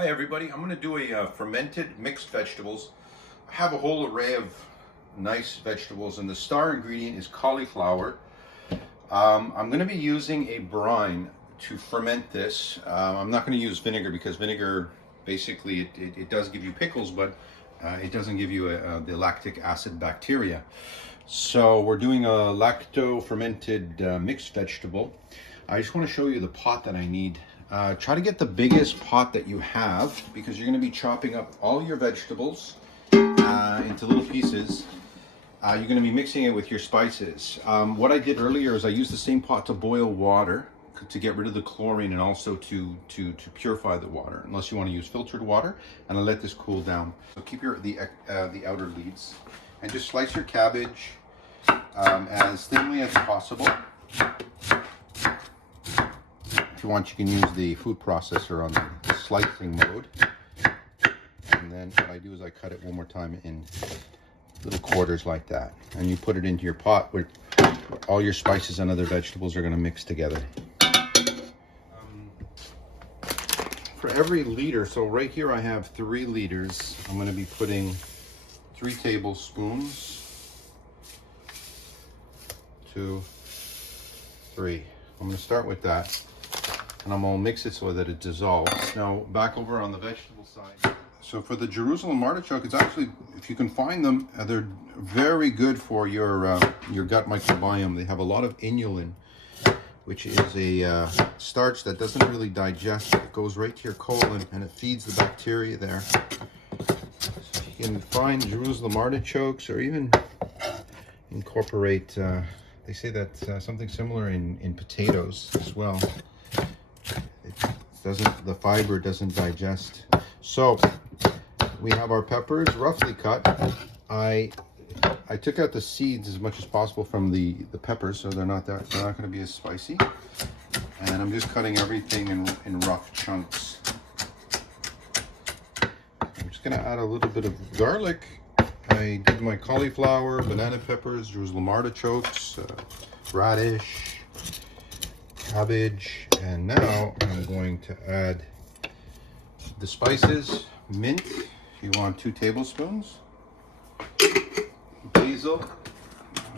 Hi everybody, I'm going to do a fermented mixed vegetables. I have a whole array of nice vegetables and the star ingredient is cauliflower. I'm going to be using a brine to ferment this. I'm not going to use vinegar because vinegar basically it does give you pickles, but it doesn't give you the lactic acid bacteria. So we're doing a lacto fermented mixed vegetable. I just want to show you the pot that I need. Try to get the biggest pot that you have because you're going to be chopping up all your vegetables into little pieces. You're going to be mixing it with your spices. What I did earlier is I used the same pot to boil water to get rid of the chlorine and also to purify the water, unless you want to use filtered water, and I let this cool down. So keep the outer leaves and just slice your cabbage as thinly as possible. If you want, you can use the food processor on the slicing mode. And then what I do is I cut it one more time in little quarters like that. And you put it into your pot where all your spices and other vegetables are going to mix together. For every liter, so right here I have 3 liters. I'm going to be putting 3 tablespoons. 2, 3. I'm going to start with that. And I'm going to mix it so that it dissolves. Now, back over on the vegetable side. So for the Jerusalem artichoke, it's actually, if you can find them, they're very good for your gut microbiome. They have a lot of inulin, which is a starch that doesn't really digest. It goes right to your colon and it feeds the bacteria there. So if you can find Jerusalem artichokes or even incorporate, they say that something similar in potatoes as well. The fiber doesn't digest. So we have our peppers roughly cut. I took out the seeds as much as possible from the peppers, so they're not going to be as spicy. And I'm just cutting everything in rough chunks. I'm just going to add a little bit of garlic. I did my cauliflower, banana peppers, Jerusalem artichokes, radish, cabbage, and now I'm going to add the spices. Mint, if you want 2 tablespoons. Basil,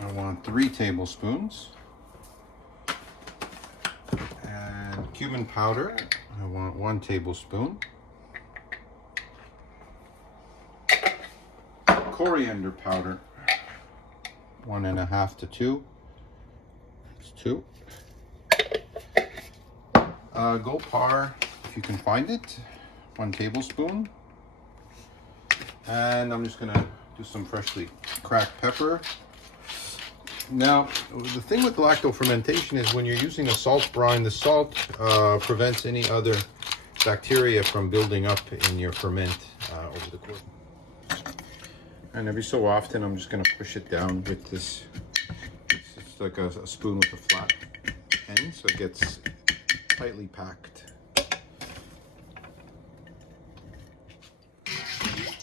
I want 3 tablespoons. And cumin powder, I want 1 tablespoon. Coriander powder, 1.5 to 2. It's 2. Golpar, if you can find it, 1 tablespoon. And I'm just gonna do some freshly cracked pepper. Now, the thing with lacto fermentation is when you're using a salt brine, the salt prevents any other bacteria from building up in your ferment over the course. And every so often, I'm just gonna push it down with this. It's like a spoon with a flat end, so it gets tightly packed.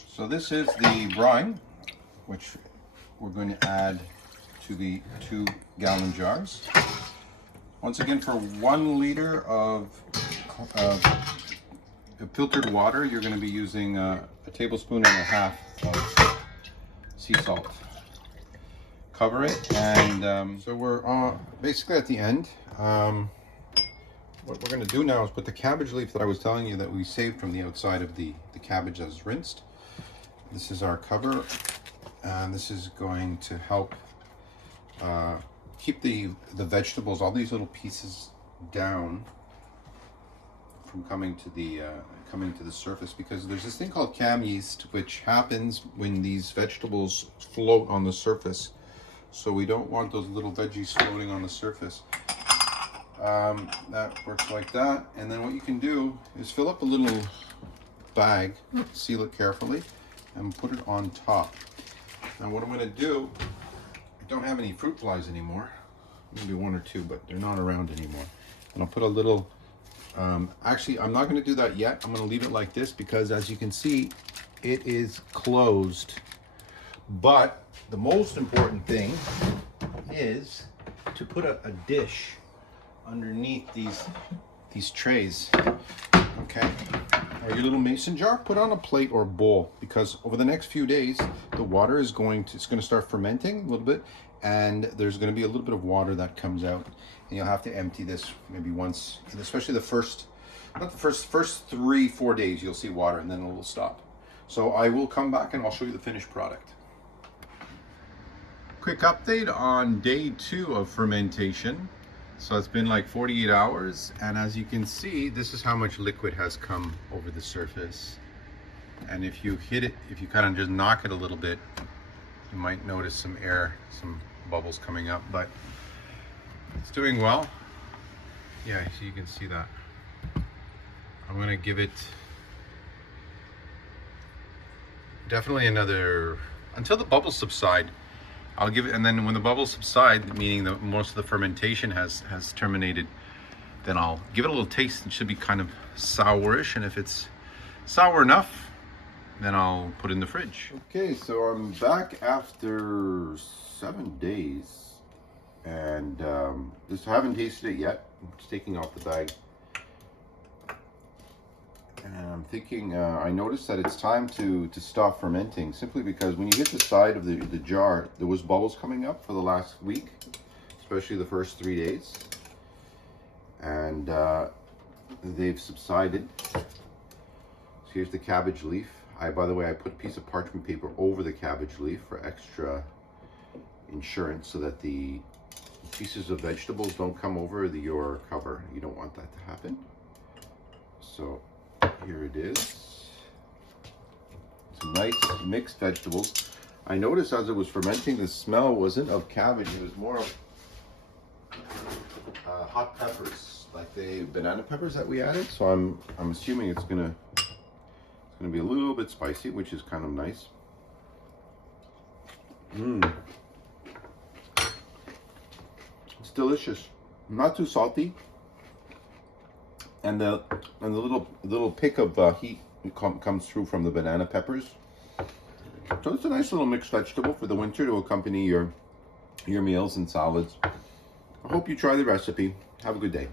So this is the brine, which we're going to add to the 2-gallon jars. Once again, for 1 liter of filtered water, you're going to be using a tablespoon and a half of sea salt. Cover it, and so we're basically at the end. What we're going to do now is put the cabbage leaf that I was telling you that we saved from the outside of the cabbage that's rinsed. This is our cover, and this is going to help keep the vegetables, all these little pieces, down from coming to the surface, because there's this thing called cam yeast which happens when these vegetables float on the surface. So we don't want those little veggies floating on the surface. That works like that, and then what you can do is fill up a little bag, seal it carefully, and put it on top. Now what I'm going to do, I don't have any fruit flies anymore, maybe 1 or 2, but they're not around anymore. And I'll put a little, actually I'm not going to do that yet. I'm going to leave it like this because, as you can see, it is closed. But the most important thing is to put a dish underneath these trays. Okay, or your little mason jar, put on a plate or bowl, because over the next few days the water is going to start fermenting a little bit, and there's going to be a little bit of water that comes out, and you'll have to empty this maybe once, and especially the first 3-4 days you'll see water, and then it will stop. So I will come back and I'll show you the finished product. Quick update on day 2 of fermentation. So it's been like 48 hours, and as you can see, this is how much liquid has come over the surface. And if you hit it, if you kind of just knock it a little bit, you might notice some air, some bubbles coming up, but it's doing well. Yeah, so you can see that. I'm gonna give it definitely another, until the bubbles subside. I'll give it, and then when the bubbles subside, meaning that most of the fermentation has terminated, then I'll give it a little taste. It should be kind of sourish, and if it's sour enough, then I'll put it in the fridge. Okay, so I'm back after 7 days, and just haven't tasted it yet. I'm just taking off the bag. And I'm thinking, I noticed that it's time to stop fermenting, simply because when you hit the side of the jar, there was bubbles coming up for the last week, especially the first 3 days. And they've subsided. So here's the cabbage leaf. By the way, I put a piece of parchment paper over the cabbage leaf for extra insurance, so that the pieces of vegetables don't come over your cover. You don't want that to happen. So here it is. Some nice mixed vegetables. I noticed as it was fermenting, the smell wasn't of cabbage, it was more of hot peppers, like the banana peppers that we added. So I'm assuming it's gonna be a little bit spicy, which is kind of nice. It's delicious, not too salty. And the little pick of heat comes through from the banana peppers. So it's a nice little mixed vegetable for the winter to accompany your meals and salads. I hope you try the recipe. Have a good day.